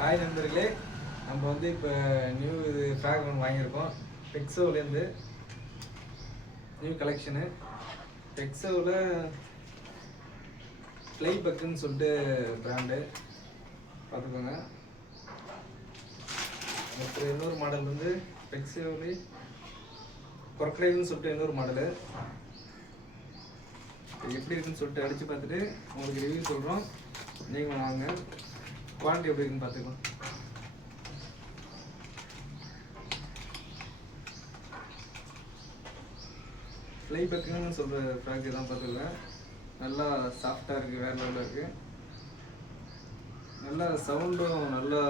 Hi நண்பர்களே, நம்ம வந்து இப்போ நியூ ஃப்ராக் ஒன்று வாங்கியிருக்கோம். பெக்ஸோவிலேருந்து நியூ கலெக்ஷனு. பெக்ஸோவில் ஃப்ளை பக்குன்னு சொல்லிட்டு பிராண்டு பார்த்துக்கோங்க. அப்புறம் இன்னொரு மாடல் வந்து பெக்ஸோவிலே கொரக்டைல்னு சொல்லிட்டு இன்னொரு மாடலு. எப்படி இருக்குன்னு சொல்லிட்டு அடித்து பார்த்துட்டு உங்களுக்கு ரிவ்யூ சொல்கிறோம். நீங்கள் வாங்க, குவாலிட்டி எப்படி இருக்குன்னு பார்த்துக்கலாம். ஃப்ளை பக்குன்னு சொல்கிற ஃப்ராக்கு தான் பார்த்துக்கலாம். நல்லா சாஃப்டாக இருக்குது, வேறு லெவலில் இருக்குது. நல்லா சவுண்டும் நல்லா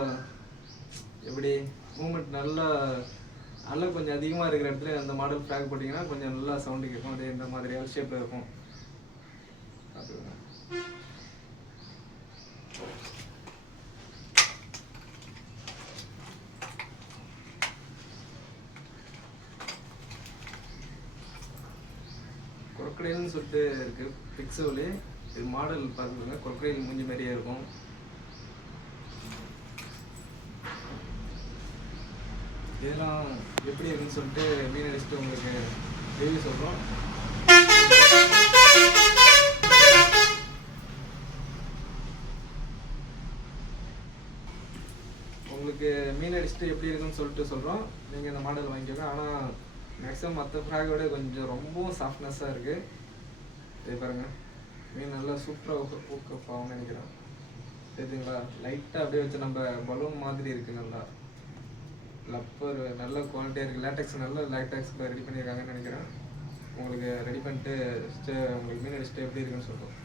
எப்படி மூமெண்ட் நல்லா நல்லா கொஞ்சம் அதிகமாக இருக்கிற இடத்துல அந்த மாடல் ஃப்ராக் போட்டிங்கன்னா கொஞ்சம் நல்லா சவுண்டு கேட்கும். அதே இந்த மாதிரி எல் ஷேப்பில் இருக்கும். பார்த்துக்கோங்க. கொரக்டைல்னு சொல்லிட்டு இருக்குது பிக்ஸோலே. இது மாடல் பார்த்துக்கோங்க. கொரக்டைல் மூஞ்சி மாதிரியே இருக்கும். இதெல்லாம் எப்படி இருக்குன்னு சொல்லிட்டு மீன் அடிச்சுட்டு உங்களுக்கு ரிவ்யூ சொல்கிறோம். உங்களுக்கு மீன் அடிச்சுட்டு எப்படி இருக்குன்னு சொல்லிட்டு சொல்கிறோம். நீங்கள் இந்த மாடல் வாங்கிக்கோங்க. ஆனால் மேக்ஸிமம் மற்ற ஃப்ராகோட கொஞ்சம் ரொம்பவும் சாஃப்ட்னஸாக இருக்குது. இது பாருங்கள், மீன் நல்லா சூப்பராக ஊக்கப் ஆகும்னு நினைக்கிறேன். தெரியுதுங்களா? லைட்டாக அப்படியே வச்சு நம்ம பலூன் மாதிரி இருக்குது. நல்லா லப்பர் நல்ல குவாலிட்டியாக இருக்குது. லேட்டெக்ஸ் நல்ல லேட்டெக்ஸ் ரெடி பண்ணியிருக்காங்கன்னு நினைக்கிறேன். உங்களுக்கு ரெடி பண்ணிட்டு உங்களுக்கு மீன் அடிச்சுட்டு எப்படி இருக்குன்னு சொல்கிறோம்.